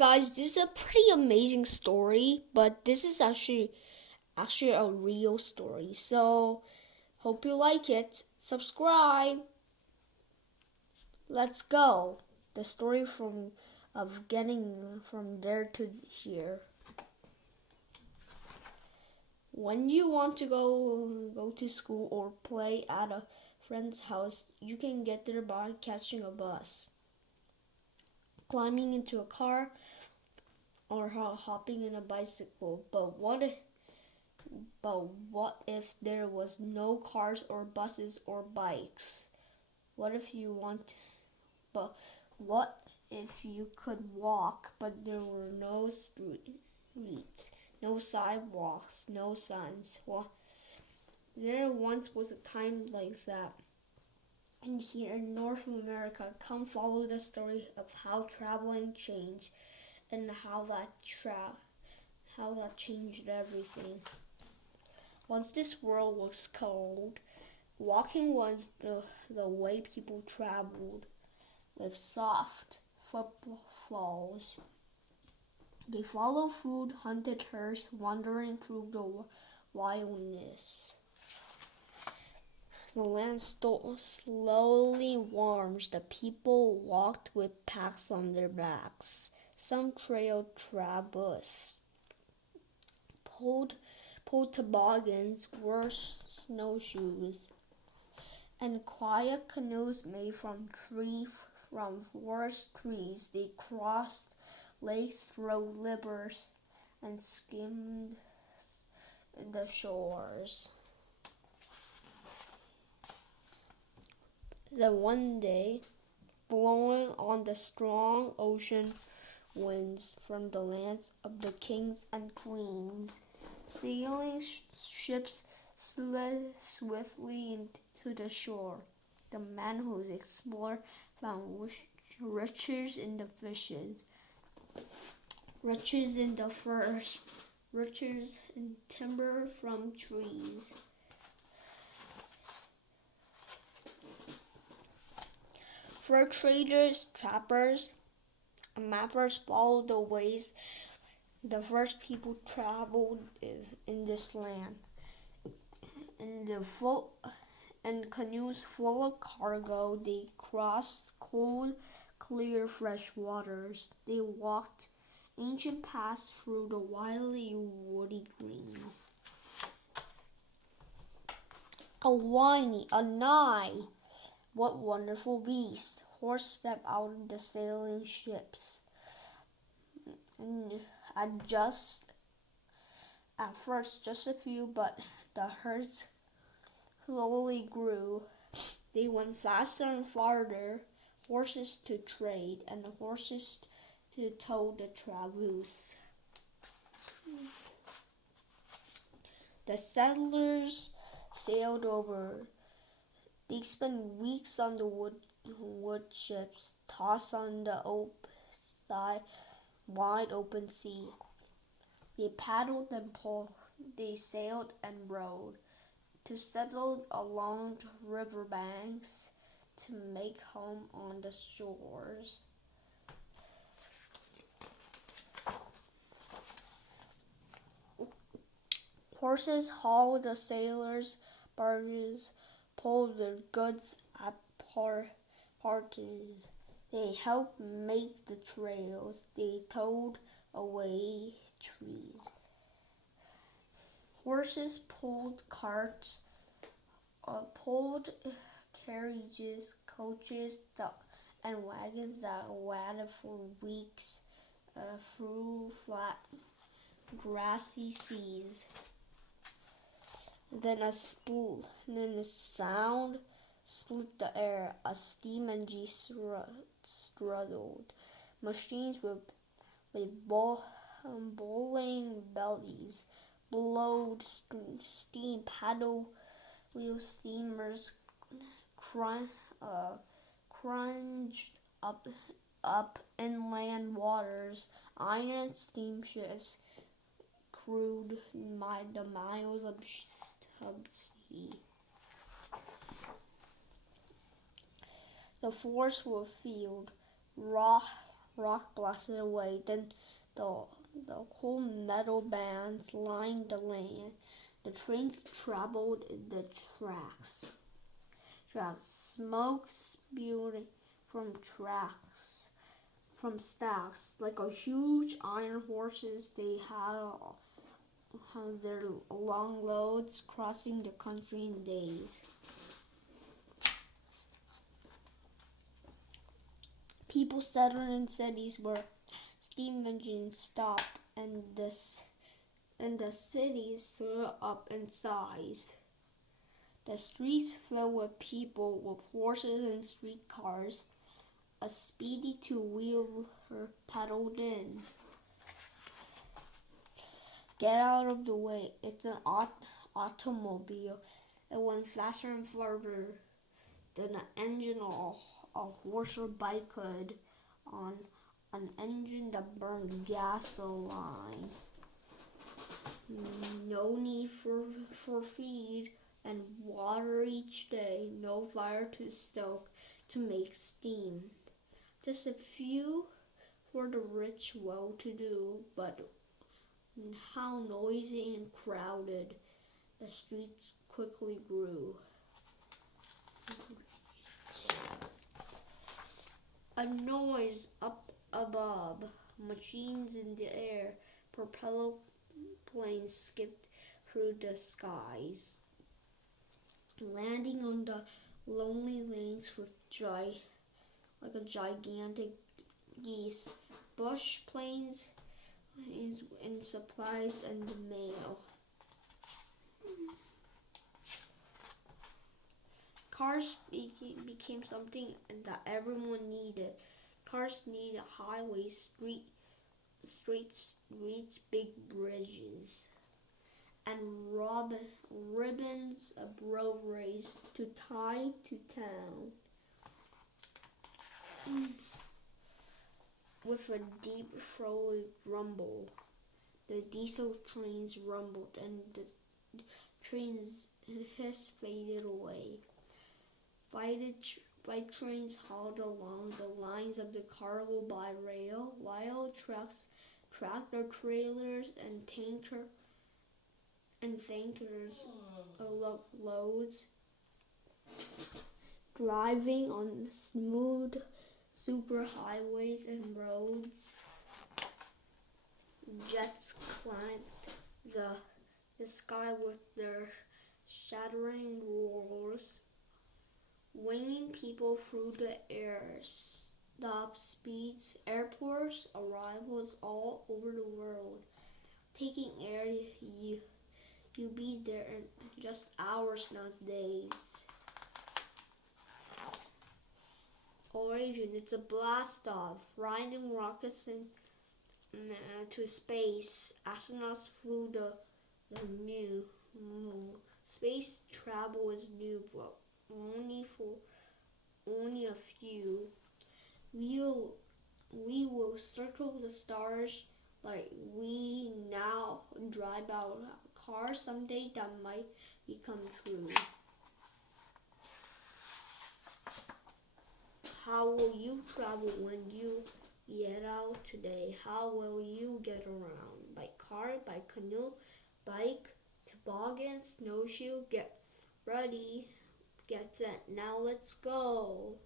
guys, this is a pretty amazing story, but this is actually a real story. So, hope you like it. Subscribe. Let's go. The story of getting from there to here. When you want to go to school or play at a friend's house, you can get there by catching a bus, climbing into a car, or hopping in a bicycle. But what if there was no cars or buses or bikes? What if you want but what if you could walk but there were no streets, no sidewalks, no signs? Well, there once was a time like that. And here in North America, come follow the story of how traveling changed and how that changed everything. Once this world was cold, walking was the way people traveled, with soft footfalls. They followed food, hunted herds, wandering through the wilderness. The land slowly warms. The people walked with packs on their backs. Some trailed trabus, pulled toboggans, wore snowshoes, and quiet canoes made from forest trees. They crossed lakes, rode rivers, and skimmed the shores. Then one day, blowing on the strong ocean winds from the lands of the kings and queens, sailing ships slid swiftly into the shore. The man who explored found riches in the fishes, riches in the furs, riches in timber from trees. Fur traders, trappers, and mappers followed the ways the first people traveled in this land. And canoes full of cargo, they crossed cold, clear, fresh waters. They walked ancient paths through the wildly woody green. A nigh, what wonderful beast! Horse stepped out of the sailing ships. And at first, just a few, but the herds slowly grew. They went faster and farther, horses to trade and horses to tow the trabus. The settlers sailed over. They spent weeks on the wood ships, tossed on the wide open sea. They paddled and pulled. They sailed and rowed to settle along riverbanks, to make home on the shores. Horses hauled the sailors' barges, pulled their goods at parties. They helped make the trails. They towed away trees. Horses pulled carts, pulled carriages, coaches, and wagons that waded for weeks through flat, grassy seas. Then a sound split the air. A steam engine struggled. Machines with bowling bellies blowed steam. Paddle wheel steamers crunched up inland waters. Iron steamships cruised the miles of sea. The forests were filled. rock blasted away. Then the cold metal bands lined the land. The trains traveled in the tracks. Smoke spewed from stacks like a huge iron horses. They had their long loads crossing the country in days. People settled in cities where steam engines stopped, and the cities grew up in size. The streets filled with people, with horses and streetcars. A speedy two-wheeler pedaled in. Get out of the way, it's an automobile. It went faster and farther than an engine or a horse or bike could, on an engine that burned gasoline. No need for feed and water each day, no fire to stoke to make steam. Just a few for the rich well-to-do, but how noisy and crowded the streets quickly grew. A noise up above, machines in the air, propeller planes skipped through the skies, landing on the lonely lanes like a gigantic geese. Bush planes and supplies and the mail. Cars became something that everyone needed. Cars needed highways, streets, big bridges, and ribbons of roadways to tie to town. With a deep, throaty rumble, the diesel trains rumbled, and the trains' hiss faded away. Freight trains hauled along the lines of the cargo by rail, while trucks, tractor trailers, and tankers loads driving on smooth superhighways and roads. Jets clanked the sky with their shattering roars, winging people through the air. Stop speeds, airports, arrivals all over the world. Taking air, you be there in just hours, not days. Origin, it's a blast off. Riding rockets to space. Astronauts flew the moon. Space travel is new, but only a few. We will circle the stars like we now drive our cars. Someday that might become true. How will you travel when you get out today? How will you get around? By car, by canoe, bike, toboggan, snowshoe? Get ready, get set. Now let's go.